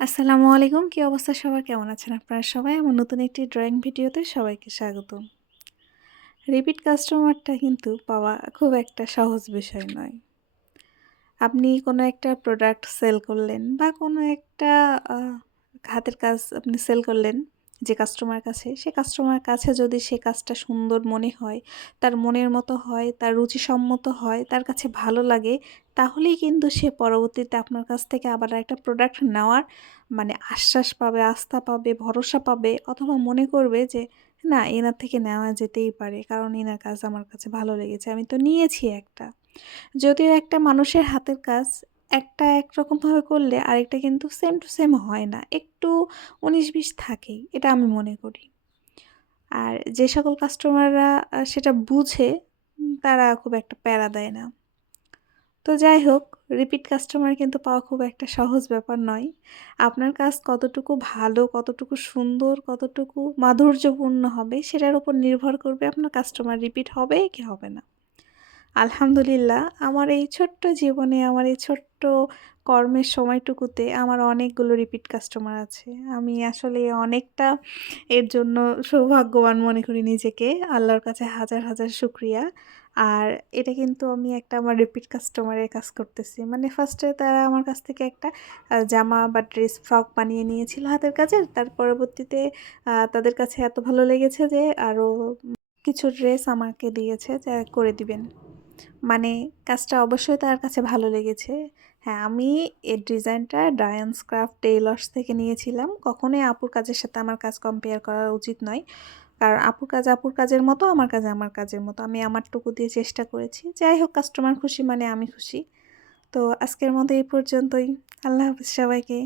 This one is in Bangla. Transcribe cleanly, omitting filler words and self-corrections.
আসসালামু আলাইকুম। কি অবস্থা সবার? কেমন আছেন আপনারা সবাই? আমার নতুন একটি ড্রয়িং ভিডিওতে সবাইকে স্বাগতম। রিপিট কাস্টমারটা কিন্তু পাওয়া খুব একটা সহজ বিষয় নয়। আপনি কোনো একটা প্রোডাক্ট সেল করলেন বা কোনো একটা আ হাতের কাজ আপনি সেল করলেন যে কাস্টমারের কাছে, সে কাস্টমারের কাছে যদি সে কাজটা সুন্দর মনে হয়, তার মনের মতো হয়, তার রুচিসম্মত হয়, তার কাছে ভালো লাগে, তাহলেই কিন্তু সে পরবর্তীতে আপনার কাছ থেকে আবার আরেকটা প্রোডাক্ট নেওয়ার আশ্বাস পাবে, আস্থা পাবে, ভরসা পাবে অথবা মনে করবে যে, "না, এনার থেকে নেওয়া যেতেই পারে। কারণ এনার কাজ আমার কাছে ভালো লেগেছে। আমি তো নিয়েছি একটা।" যদিও একটা মানুষের হাতের কাজ একটা একরকমভাবে করলে আরেকটা কিন্তু সেম টু সেম হয় না। একটু ১৯-২০ থাকেই। এটা আমি মনে করি। আর যে সকল কাস্টমাররা সেটা বুঝে তারা খুব একটা প্যারা দেয় না। তো যাই হোক, রিপিট কাস্টমার কিন্তু পাওয়া খুব একটা সহজ ব্যাপার নয়। আপনার কাজ কতটুকু ভালো, কতটুকু সুন্দর, কতটুকু মাধুর্যপূর্ণ হবে সেটার উপর নির্ভর করবে আপনার কাস্টমার রিপিট হবে কি হবে না। আলহামদুলিল্লাহ, আমার এই ছোট্ট জীবনে, আমার এই ছোট্ট কর্মের সময়টুকুতে আমার অনেকগুলো রিপিট কাস্টমার আছে। আমি আসলে অনেকটা এর জন্য সৌভাগ্যবান মনে করি নিজেকে। আল্লাহর কাছে হাজার, হাজার শুকরিয়া। আর এটা কিন্তু আমি একটা আমার রিপিট কাস্টমারের কাজ করতেছি। ফার্স্টে তারা আমার কাছ থেকে একটা জামা বা ড্রেস ফ্রক বানিয়ে নিয়েছিল হাতের কাজের। তার পরবর্তীতে তাদের কাছে এত ভালো লেগেছে যে আরও কিছু ড্রেস আমাকে দিয়েছে যে করে দিবেন। মানে কাজটা অবশ্যই তার কাছে ভালো লেগেছে। হ্যাঁ, আমি এই ডিজাইনটা ডায়ান্স ক্রাফট টেইলর্স থেকে নিয়েছিলাম। কখনোই আপুর কাজের সাথে আমার কাজ কম্পেয়ার করা উচিত নয়। কারণ আপুর কাজ আপুর কাজের মতো, আমার কাজ আমার কাজের মতো। আমি আমারটুকু দিয়ে চেষ্টা করেছি। যাই হোক, কাস্টমার খুশি মানে আমি খুশি। তো আজকের মতো এই পর্যন্তই। আল্লাহ হাফেজ সবাইকে।